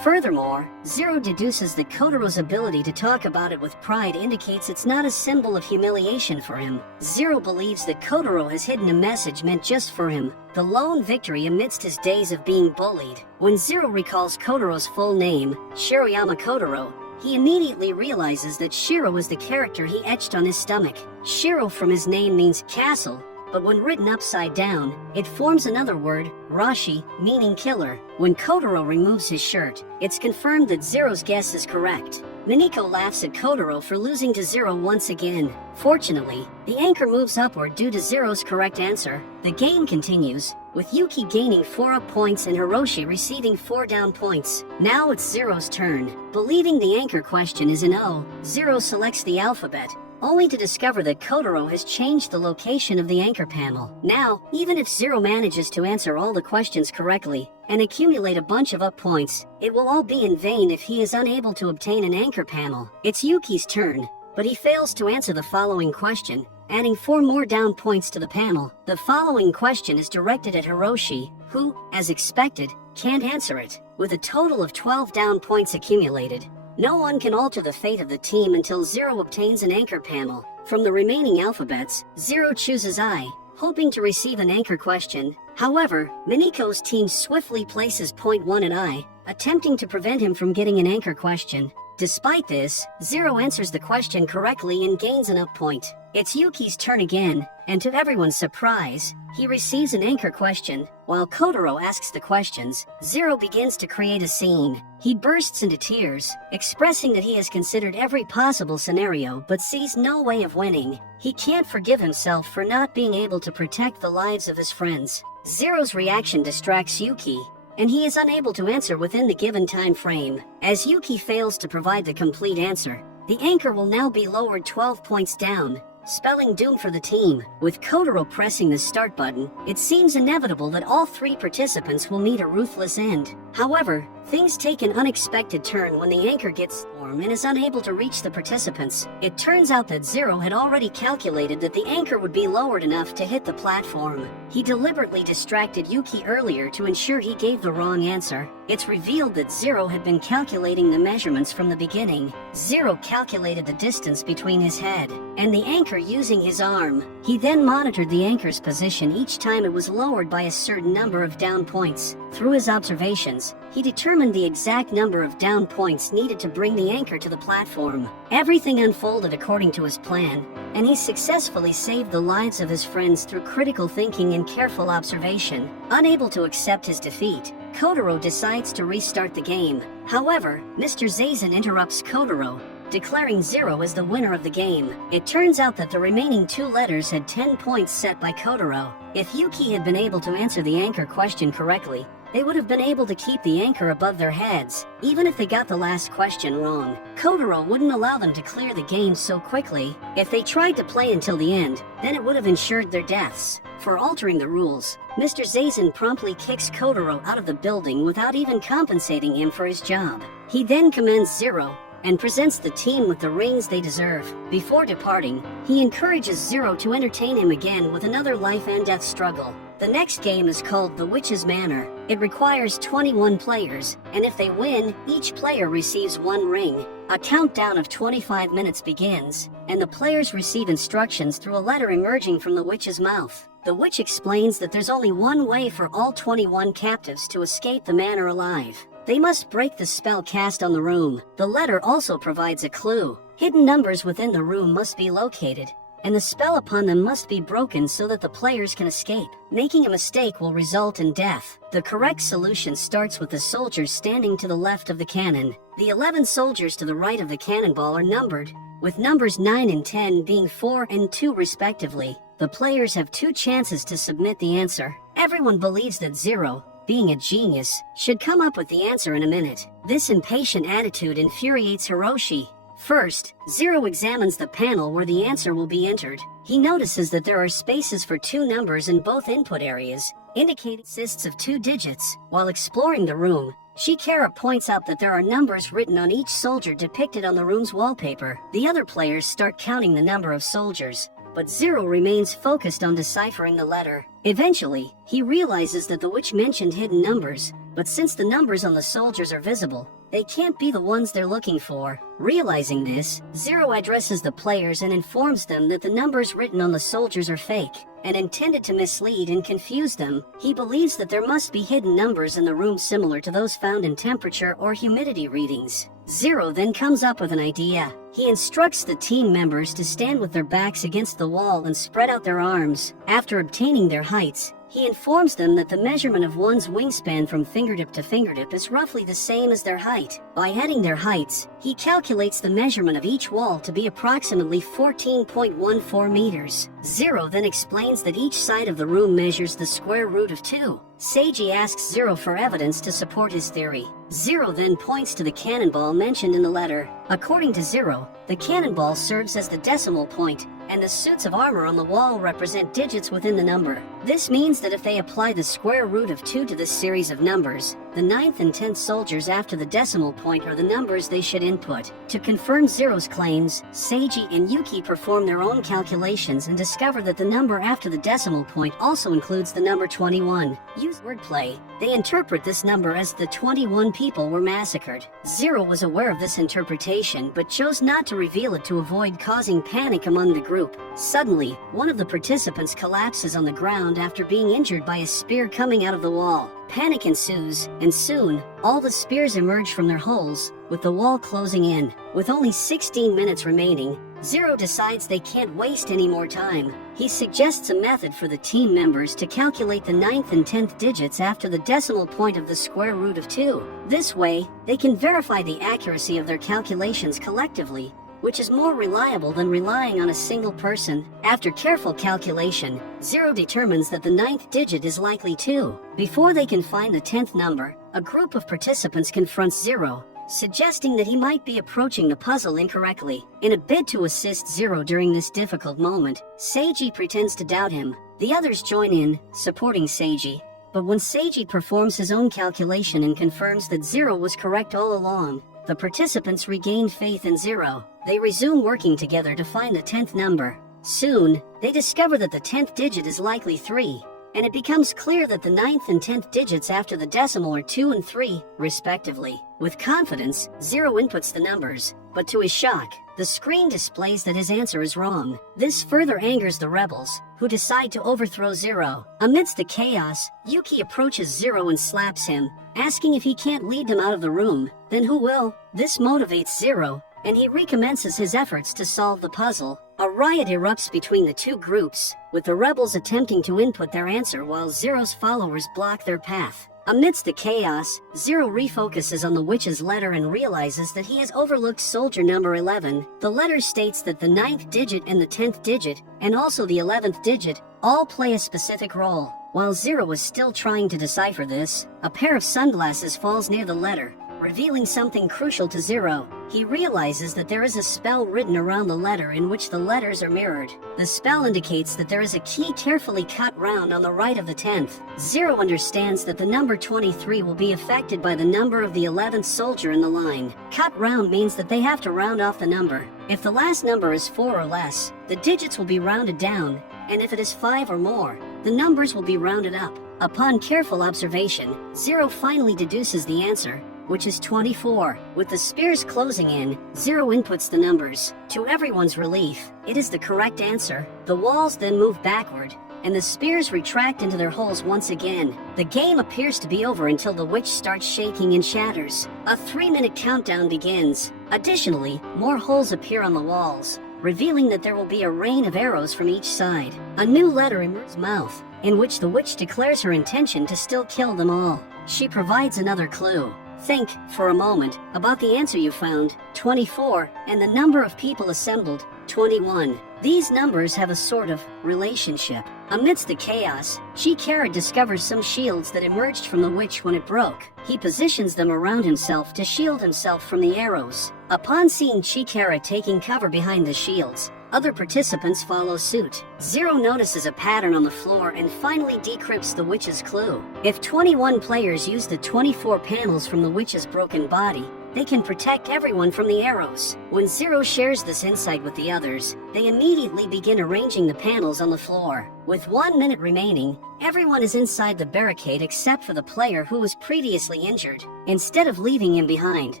Furthermore, Zero deduces that Kotaro's ability to talk about it with pride indicates it's not a symbol of humiliation for him. Zero believes that Kotaro has hidden a message meant just for him, the lone victory amidst his days of being bullied. When Zero recalls Kotaro's full name, Shiroyama Kotaro, he immediately realizes that Shiro is the character he etched on his stomach. Shiro from his name means castle, but when written upside down, it forms another word, Rashi, meaning killer. When Kotaro removes his shirt, it's confirmed that Zero's guess is correct. Mineko laughs at Kotaro for losing to Zero once again. Fortunately, the anchor moves upward due to Zero's correct answer. The game continues, with Yuki gaining 4 up points and Hiroshi receiving 4 down points. Now it's Zero's turn. Believing the anchor question is an O, Zero selects the alphabet, only to discover that Kotaro has changed the location of the anchor panel. Now, even if Zero manages to answer all the questions correctly and accumulate a bunch of up points, it will all be in vain if he is unable to obtain an anchor panel. It's Yuki's turn, but he fails to answer the following question, adding 4 more down points to the panel. The following question is directed at Hiroshi, who, as expected, can't answer it. With a total of 12 down points accumulated, no one can alter the fate of the team until Zero obtains an anchor panel. From the remaining alphabets, Zero chooses I, hoping to receive an anchor question. However, Mineko's team swiftly places point 1 at I, attempting to prevent him from getting an anchor question. Despite this, Zero answers the question correctly and gains an up point. It's Yuki's turn again, and to everyone's surprise, he receives an anchor question. While Kotaro asks the questions, Zero begins to create a scene. He bursts into tears, expressing that he has considered every possible scenario but sees no way of winning. He can't forgive himself for not being able to protect the lives of his friends. Zero's reaction distracts Yuki, and he is unable to answer within the given time frame. As Yuki fails to provide the complete answer, the anchor will now be lowered 12 points down, spelling doom for the team. With Kotaro pressing the start button, it seems inevitable that all 3 participants will meet a ruthless end. However, Things take an unexpected turn when the anchor gets warm and is unable to reach the participants. It turns out that Zero had already calculated that the anchor would be lowered enough to hit the platform. He deliberately distracted Yuki earlier to ensure he gave the wrong answer. It's revealed that Zero had been calculating the measurements from the beginning. Zero calculated the distance between his head and the anchor using his arm. He then monitored the anchor's position each time it was lowered by a certain number of down points. Through his observations, he determined the exact number of down points needed to bring the anchor to the platform. Everything unfolded according to his plan, and he successfully saved the lives of his friends through critical thinking and careful observation. Unable to accept his defeat, Kotaro decides to restart the game. However, Mr. Zazen interrupts Kotaro, declaring Zero as the winner of the game. It turns out that the remaining 2 letters had 10 points set by Kotaro. If Yuki had been able to answer the anchor question correctly, they would have been able to keep the anchor above their heads, even if they got the last question wrong. Kotaro wouldn't allow them to clear the game so quickly. If they tried to play until the end, then it would have ensured their deaths. For altering the rules, Mr. Zazen promptly kicks Kotaro out of the building without even compensating him for his job. He then commends Zero and presents the team with the rings they deserve. Before departing, he encourages Zero to entertain him again with another life and death struggle. The next game is called The Witch's Manor. It requires 21 players, and if they win, each player receives 1 ring. A countdown of 25 minutes begins, and the players receive instructions through a letter emerging from the witch's mouth. The witch explains that there's only one way for all 21 captives to escape the manor alive. They must break the spell cast on the room. The letter also provides a clue. Hidden numbers within the room must be located, and the spell upon them must be broken so that the players can escape. Making a mistake will result in death. The correct solution starts with the soldiers standing to the left of the cannon. The 11 soldiers to the right of the cannonball are numbered, with numbers 9 and 10 being 4 and 2 respectively. The players have 2 chances to submit the answer. Everyone believes that Zero, being a genius, should come up with the answer in a minute. This impatient attitude infuriates Hiroshi. First, Zero examines the panel where the answer will be entered. He notices that there are spaces for 2 numbers in both input areas, indicating it consists of 2 digits. While exploring the room, Shikara points out that there are numbers written on each soldier depicted on the room's wallpaper. The other players start counting the number of soldiers, but Zero remains focused on deciphering the letter. Eventually, he realizes that the witch mentioned hidden numbers, but since the numbers on the soldiers are visible, they can't be the ones they're looking for. Realizing this, Zero addresses the players and informs them that the numbers written on the soldiers are fake and intended to mislead and confuse them. He believes that there must be hidden numbers in the room similar to those found in temperature or humidity readings. Zero then comes up with an idea. He instructs the team members to stand with their backs against the wall and spread out their arms. After obtaining their heights, he informs them that the measurement of one's wingspan from fingertip to fingertip is roughly the same as their height. By adding their heights, he calculates the measurement of each wall to be approximately 14.14 meters. Zero then explains that each side of the room measures the square root of 2. Seiji asks Zero for evidence to support his theory. Zero then points to the cannonball mentioned in the letter. According to Zero, the cannonball serves as the decimal point, and the suits of armor on the wall represent digits within the number. This means that if they apply the square root of 2 to this series of numbers, the 9th and 10th soldiers after the decimal point are the numbers they should input. To confirm Zero's claims, Seiji and Yuki perform their own calculations and discover that the number after the decimal point also includes the number 21. Use wordplay. They interpret this number as the 21 people were massacred. Zero was aware of this interpretation but chose not to reveal it to avoid causing panic among the group. Suddenly, one of the participants collapses on the ground after being injured by a spear coming out of the wall. Panic ensues, and soon, all the spears emerge from their holes, with the wall closing in. With only 16 minutes remaining, Zero decides they can't waste any more time. He suggests a method for the team members to calculate the 9th and 10th digits after the decimal point of the square root of 2. This way, they can verify the accuracy of their calculations collectively, which is more reliable than relying on a single person. After careful calculation, Zero determines that the 9th digit is likely 2. Before they can find the 10th number, a group of participants confronts Zero, suggesting that he might be approaching the puzzle incorrectly. In a bid to assist Zero during this difficult moment, Seiji pretends to doubt him. The others join in, supporting Seiji, But when Seiji performs his own calculation and confirms that Zero was correct all along, the participants regain faith in Zero. They resume working together to find the 10th number. Soon, they discover that the 10th digit is likely 3, and it becomes clear that the 9th and 10th digits after the decimal are 2 and 3, respectively. With confidence, Zero inputs the numbers, but to his shock, the screen displays that his answer is wrong. This further angers the rebels, who decide to overthrow Zero. Amidst the chaos, Yuki approaches Zero and slaps him, asking if he can't lead them out of the room. Then who will? This motivates Zero, and he recommences his efforts to solve the puzzle. A riot erupts between the two groups, with the rebels attempting to input their answer while Zero's followers block their path. Amidst the chaos, Zero refocuses on the witch's letter and realizes that he has overlooked soldier number 11. The letter states that the 9th digit and the 10th digit, and also the 11th digit, all play a specific role. While Zero is still trying to decipher this, a pair of sunglasses falls near the letter, revealing something crucial to Zero. He realizes that there is a spell written around the letter in which the letters are mirrored. The spell indicates that there is a key carefully cut round on the right of the 10th. Zero understands that the number 23 will be affected by the number of the 11th soldier in the line. Cut round means that they have to round off the number. If the last number is 4 or less, the digits will be rounded down, and if it is 5 or more, the numbers will be rounded up. Upon careful observation, Zero finally deduces the answer, which is 24. With the spears closing in, Zero inputs the numbers. To everyone's relief, it is the correct answer. The walls then move backward, and the spears retract into their holes once again. The game appears to be over until the witch starts shaking and shatters. A 3-minute countdown begins. Additionally, more holes appear on the walls, revealing that there will be a rain of arrows from each side. A new letter emerges mouth, in which the witch declares her intention to still kill them all. She provides another clue. Think, for a moment, about the answer you found, 24, and the number of people assembled, 21. These numbers have a sort of relationship. Amidst the chaos, Chikara discovers some shields that emerged from the witch when it broke. He positions them around himself to shield himself from the arrows. Upon seeing Chikara taking cover behind the shields, other participants follow suit. Zero notices a pattern on the floor and finally decrypts the witch's clue. If 21 players use the 24 panels from the witch's broken body, they can protect everyone from the arrows. When Zero shares this insight with the others, they immediately begin arranging the panels on the floor. With 1 minute remaining, everyone is inside the barricade except for the player who was previously injured. Instead of leaving him behind,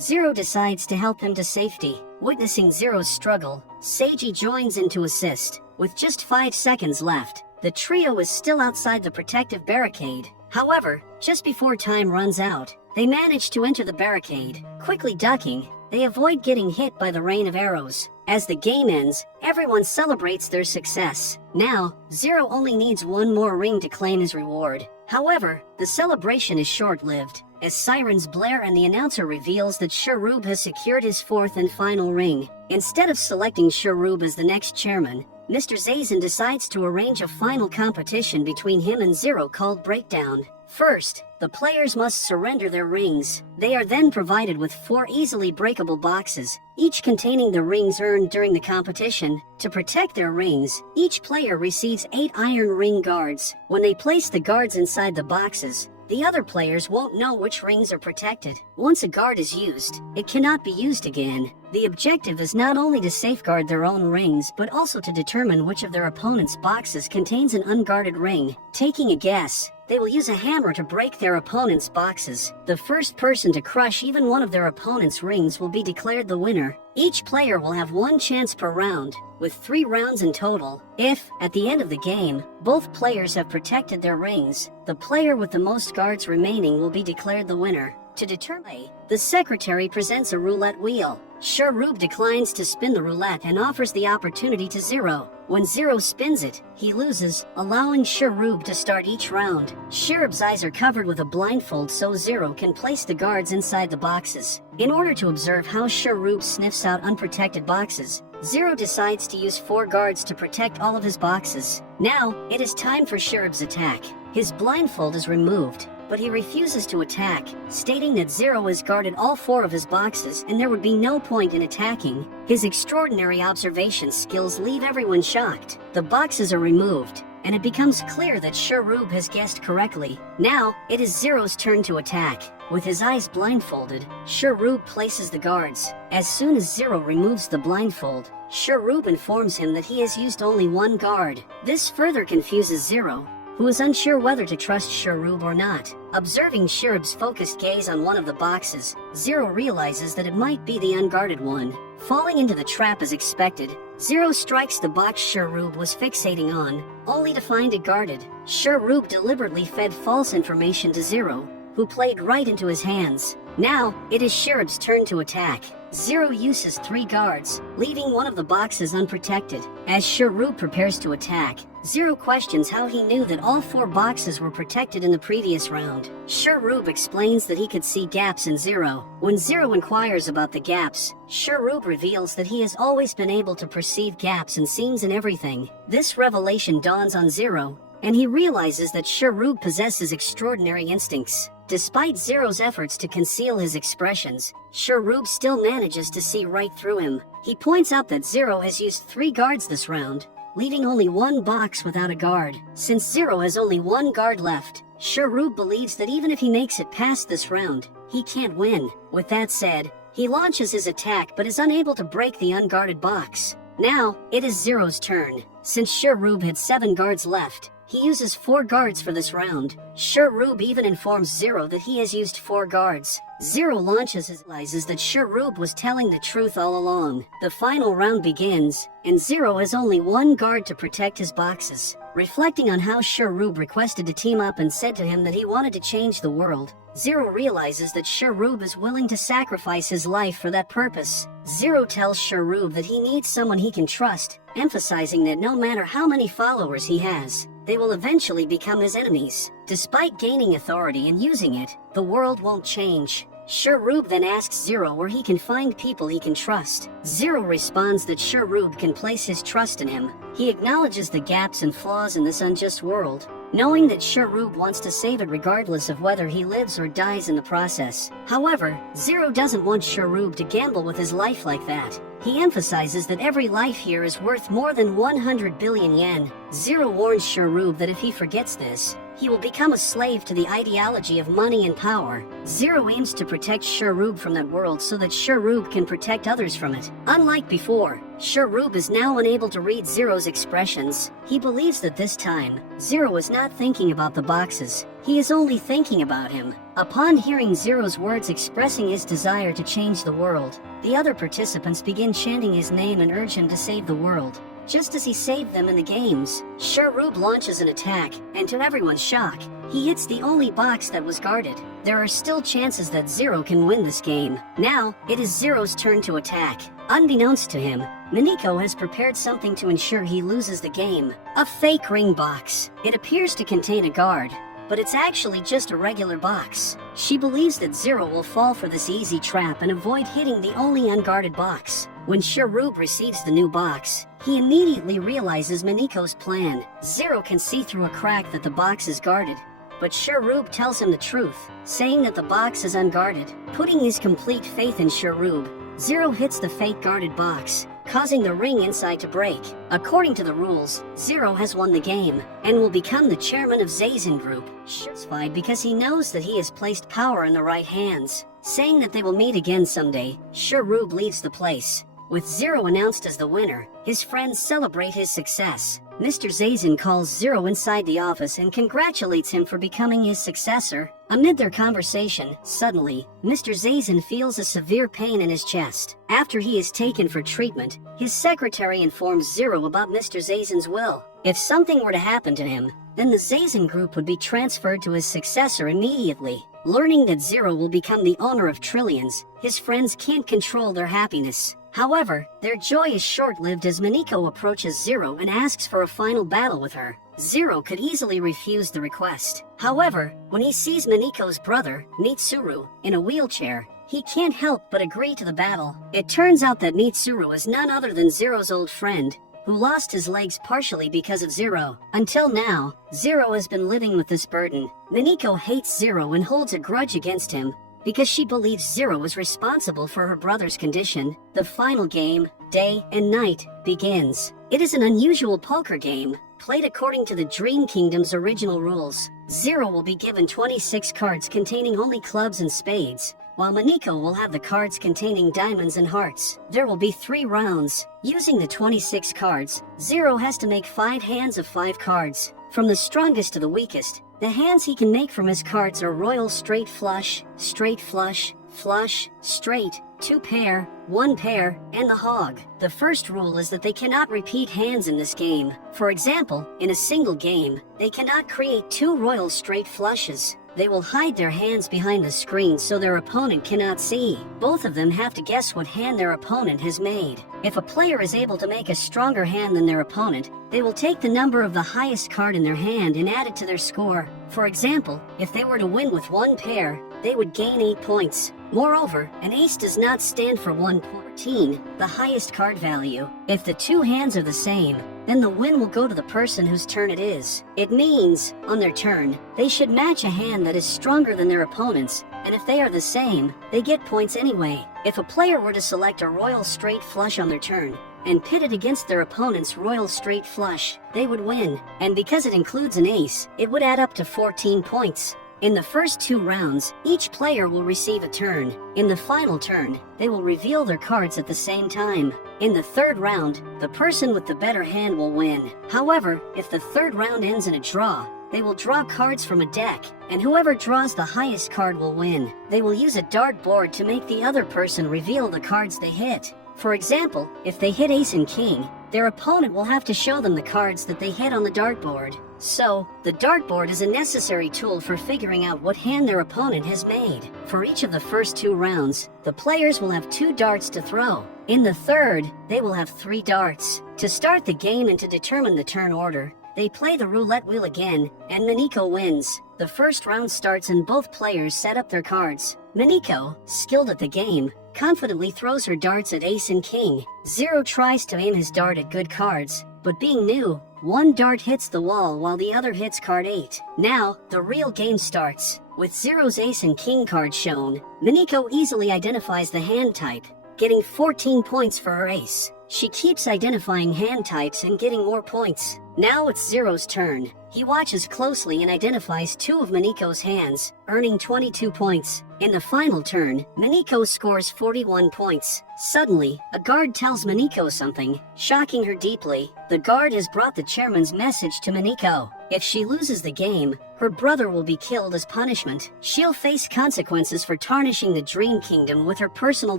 Zero decides to help him to safety. Witnessing Zero's struggle, Seiji joins in to assist. With just 5 seconds left, the trio is still outside the protective barricade. However, just before time runs out, they manage to enter the barricade. Quickly ducking, they avoid getting hit by the rain of arrows. As the game ends, everyone celebrates their success. Now, Zero only needs 1 more ring to claim his reward. However, the celebration is short-lived, as sirens blare and the announcer reveals that Shurub has secured his 4th and final ring. Instead of selecting Shurub as the next chairman, Mr. Zazen decides to arrange a final competition between him and Zero called Breakdown. First, the players must surrender their rings. They are then provided with 4 easily breakable boxes, each containing the rings earned during the competition. To protect their rings, each player receives 8 iron ring guards. When they place the guards inside the boxes, the other players won't know which rings are protected. Once a guard is used, it cannot be used again. The objective is not only to safeguard their own rings, but also to determine which of their opponent's boxes contains an unguarded ring. Taking a guess, they will use a hammer to break their opponent's boxes. The first person to crush even one of their opponent's rings will be declared the winner. Each player will have 1 chance per round, with 3 rounds in total. If, at the end of the game, both players have protected their rings, the player with the most guards remaining will be declared the winner. To determine, the secretary presents a roulette wheel. Shurub declines to spin the roulette and offers the opportunity to Zero. When Zero spins it, he loses, allowing Shurub to start each round. Shurub's eyes are covered with a blindfold so Zero can place the guards inside the boxes. In order to observe how Shurub sniffs out unprotected boxes, Zero decides to use 4 guards to protect all of his boxes. Now, it is time for Shurub's attack. His blindfold is removed, but he refuses to attack, stating that Zero has guarded all 4 of his boxes and there would be no point in attacking. His extraordinary observation skills leave everyone shocked. The boxes are removed, and it becomes clear that Sharub has guessed correctly. Now, it is Zero's turn to attack. With his eyes blindfolded, Sharub places the guards. As soon as Zero removes the blindfold, Sharub informs him that he has used only one guard. This further confuses Zero, who is unsure whether to trust Sharub or not. Observing Sharub's focused gaze on one of the boxes, Zero realizes that it might be the unguarded one. Falling into the trap as expected, Zero strikes the box Sharub was fixating on, only to find it guarded. Sharub deliberately fed false information to Zero, who played right into his hands. Now, it is Sharub's turn to attack. Zero uses 3 guards, leaving one of the boxes unprotected. As Sharub prepares to attack, Zero questions how he knew that all 4 boxes were protected in the previous round. Sharub explains that he could see gaps in Zero. When Zero inquires about the gaps, Sharub reveals that he has always been able to perceive gaps and seams in everything. This revelation dawns on Zero, and he realizes that Sharub possesses extraordinary instincts. Despite Zero's efforts to conceal his expressions, Sharub still manages to see right through him. He points out that Zero has used 3 guards this round, leaving only 1 box without a guard. Since Zero has only 1 guard left, Sharub believes that even if he makes it past this round, he can't win. With that said, he launches his attack but is unable to break the unguarded box. Now, it is Zero's turn. Since Sharub had 7 guards left, he uses 4 guards for this round. Sharub even informs Zero that he has used 4 guards. Zero realizes that Sharub was telling the truth all along. The final round begins, and Zero has only 1 guard to protect his boxes. Reflecting on how Sharub requested to team up and said to him that he wanted to change the world, Zero realizes that Sharub is willing to sacrifice his life for that purpose. Zero tells Sharub that he needs someone he can trust, emphasizing that no matter how many followers he has, they will eventually become his enemies. Despite gaining authority and using it, the world won't change. Sharub then asks Zero where he can find people he can trust. Zero responds that Sharub can place his trust in him. He acknowledges the gaps and flaws in this unjust world, knowing that Sharub wants to save it regardless of whether he lives or dies in the process. However, Zero doesn't want Sharub to gamble with his life like that. He emphasizes that every life here is worth more than 100 billion yen. Zero warns Sharub that if he forgets this, he will become a slave to the ideology of money and power. Zero aims to protect Sharub from that world so that Sharub can protect others from it. Unlike before, Sharub is now unable to read Zero's expressions. He believes that this time, Zero is not thinking about the boxes. He is only thinking about him. Upon hearing Zero's words expressing his desire to change the world, the other participants begin chanting his name and urge him to save the world. Just as he saved them in the games, Sharub launches an attack, and to everyone's shock, he hits the only box that was guarded. There are still chances that Zero can win this game. Now, it is Zero's turn to attack. Unbeknownst to him, Mineko has prepared something to ensure he loses the game. A fake ring box. It appears to contain a guard, but it's actually just a regular box. She believes that Zero will fall for this easy trap and avoid hitting the only unguarded box. When Sharub receives the new box, he immediately realizes Mineko's plan. Zero can see through a crack that the box is guarded, but Sharub tells him the truth, saying that the box is unguarded. Putting his complete faith in Sharub, Zero hits the fake guarded box, causing the ring inside to break. According to the rules, Zero has won the game, and will become the chairman of Zazen Group. Satisfied because he knows that he has placed power in the right hands. Saying that they will meet again someday, Sharub leaves the place. With Zero announced as the winner, his friends celebrate his success. Mr. Zazen calls Zero inside the office and congratulates him for becoming his successor. Amid their conversation, suddenly, Mr. Zazen feels a severe pain in his chest. After he is taken for treatment, his secretary informs Zero about Mr. Zazen's will. If something were to happen to him, then the Zazen Group would be transferred to his successor immediately. Learning that Zero will become the owner of trillions, his friends can't control their happiness. However, their joy is short-lived as Mineko approaches Zero and asks for a final battle with her. Zero could easily refuse the request. However, when he sees Mineko's brother, Mitsuru, in a wheelchair, he can't help but agree to the battle. It turns out that Mitsuru is none other than Zero's old friend, who lost his legs partially because of Zero. Until now, Zero has been living with this burden. Mineko hates Zero and holds a grudge against him, because she believes Zero is responsible for her brother's condition. The final game, Day and Night, begins. It is an unusual poker game, Played according to the Dream Kingdom's original rules, Zero will be given 26 cards containing only clubs and spades, while Miniko will have the cards containing diamonds and hearts. There will be 3 rounds. Using the 26 cards, Zero has to make 5 hands of 5 cards, from the strongest to the weakest. The hands he can make from his cards are Royal Straight Flush, Flush, Straight, 2 pair, 1 pair, and the Hog. The first rule is that they cannot repeat hands in this game. For example, in a single game, they cannot create 2 Royal Straight Flushes. They will hide their hands behind the screen so their opponent cannot see. Both of them have to guess what hand their opponent has made. If a player is able to make a stronger hand than their opponent, they will take the number of the highest card in their hand and add it to their score. For example, if they were to win with 1 pair, they would gain 8 points. Moreover, an ace does not stand for 114, the highest card value. If the 2 hands are the same, then the win will go to the person whose turn it is. It means, on their turn, they should match a hand that is stronger than their opponent's, and if they are the same, they get points anyway. If a player were to select a Royal Straight Flush on their turn, and pit it against their opponent's Royal Straight Flush, they would win. And because it includes an ace, it would add up to 14 points. In the first 2 rounds, each player will receive a turn. In the final turn, they will reveal their cards at the same time. In the 3rd round, the person with the better hand will win. However, if the 3rd round ends in a draw, they will draw cards from a deck, and whoever draws the highest card will win. They will use a dart board to make the other person reveal the cards they hit. For example, if they hit Ace and King, their opponent will have to show them the cards that they hit on the dartboard. So, the dartboard is a necessary tool for figuring out what hand their opponent has made. For each of the first 2 rounds, the players will have 2 darts to throw. In the 3rd, they will have 3 darts. To start the game and to determine the turn order, they play the roulette wheel again, and Miniko wins. The first round starts and both players set up their cards. Miniko, skilled at the game, confidently throws her darts at Ace and King. Zero tries to aim his dart at good cards, but being new, 1 dart hits the wall while the other hits card 8. Now, the real game starts. With Zero's Ace and King card shown, Miniko easily identifies the hand type, getting 14 points for her ace. She keeps identifying hand types and getting more points. Now it's Zero's turn. He watches closely and identifies 2 of Miniko's hands, earning 22 points. In the final turn, Miniko scores 41 points. Suddenly, a guard tells Miniko something, shocking her deeply. The guard has brought the chairman's message to Miniko. If she loses the game, her brother will be killed as punishment. She'll face consequences for tarnishing the Dream Kingdom with her personal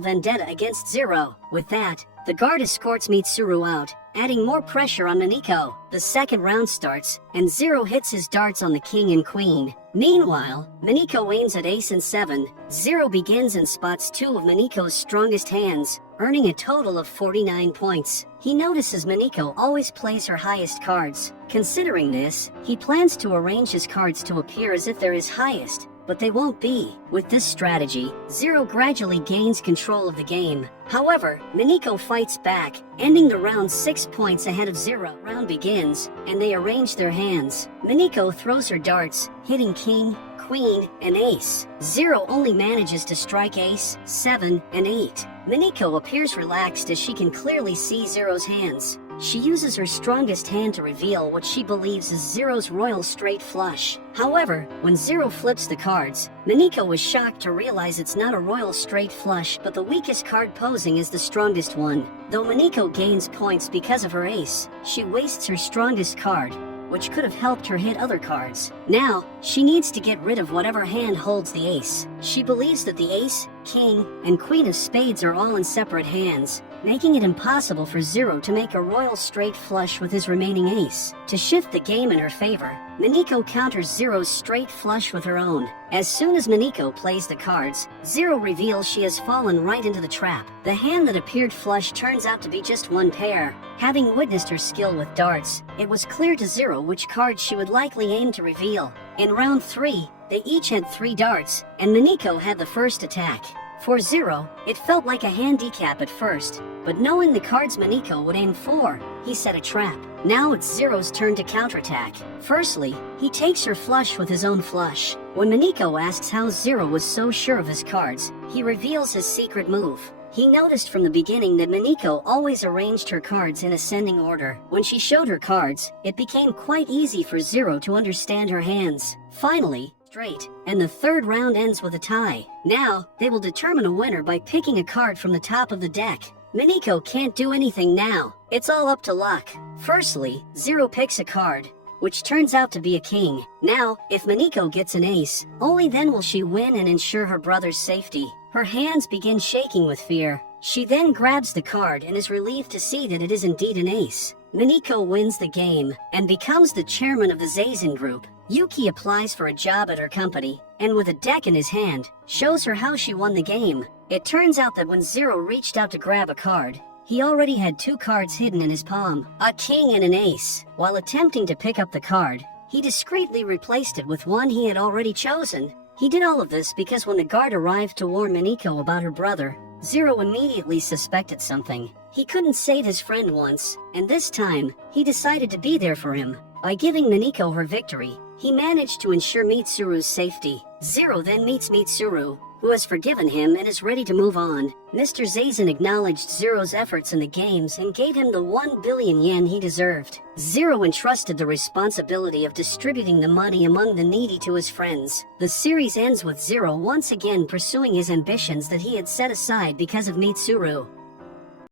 vendetta against Zero. With that, the guard escorts Mitsuru out, adding more pressure on Miniko. The 2nd round starts, and Zero hits his darts on the king and queen. Meanwhile, Miniko aims at Ace and 7. Zero begins and spots 2 of Miniko's strongest hands, earning a total of 49 points. He notices Miniko always plays her highest cards. Considering this, he plans to arrange his cards to appear as if they're his highest, but they won't be. With this strategy, Zero gradually gains control of the game. However, Miniko fights back, ending the round 6 points ahead of Zero. Round begins, and they arrange their hands. Miniko throws her darts, hitting King, Queen, and Ace. Zero only manages to strike Ace, 7, and 8. Miniko appears relaxed as she can clearly see Zero's hands. She uses her strongest hand to reveal what she believes is Zero's Royal Straight Flush. However, when Zero flips the cards, Miniko is shocked to realize it's not a Royal Straight Flush but the weakest card posing is the strongest one. Though Miniko gains points because of her ace, she wastes her strongest card, which could have helped her hit other cards. Now, she needs to get rid of whatever hand holds the ace. She believes that the ace, king, and queen of spades are all in separate hands, making it impossible for Zero to make a Royal Straight Flush with his remaining ace. To shift the game in her favor, Miniko counters Zero's straight flush with her own. As soon as Miniko plays the cards, Zero reveals she has fallen right into the trap. The hand that appeared flush turns out to be just 1 pair. Having witnessed her skill with darts, it was clear to Zero which card she would likely aim to reveal. In round 3, they each had 3 darts, and Miniko had the first attack. For Zero, it felt like a handicap at first, but knowing the cards Miniko would aim for, he set a trap. Now it's Zero's turn to counterattack. Firstly, he takes her flush with his own flush. When Miniko asks how Zero was so sure of his cards, he reveals his secret move. He noticed from the beginning that Miniko always arranged her cards in ascending order. When she showed her cards, it became quite easy for Zero to understand her hands. Finally, straight, and the third round ends with a tie. Now, they will determine a winner by picking a card from the top of the deck. Miniko can't do anything now. It's all up to luck. Firstly, Zero picks a card, which turns out to be a king. Now, if Miniko gets an ace, only then will she win and ensure her brother's safety. Her hands begin shaking with fear. She then grabs the card and is relieved to see that it is indeed an ace. Miniko wins the game and becomes the chairman of the Zazen group. Yuki applies for a job at her company, and with a deck in his hand, shows her how she won the game. It turns out that when Zero reached out to grab a card, he already had 2 cards hidden in his palm, a king and an ace. While attempting to pick up the card, he discreetly replaced it with one he had already chosen. He did all of this because when the guard arrived to warn Miniko about her brother, Zero immediately suspected something. He couldn't save his friend once, and this time, he decided to be there for him. By giving Miniko her victory, he managed to ensure Mitsuru's safety. Zero then meets Mitsuru, who has forgiven him and is ready to move on. Mr. Zazen acknowledged Zero's efforts in the games and gave him the 1 billion yen he deserved. Zero entrusted the responsibility of distributing the money among the needy to his friends. The series ends with Zero once again pursuing his ambitions that he had set aside because of Mitsuru.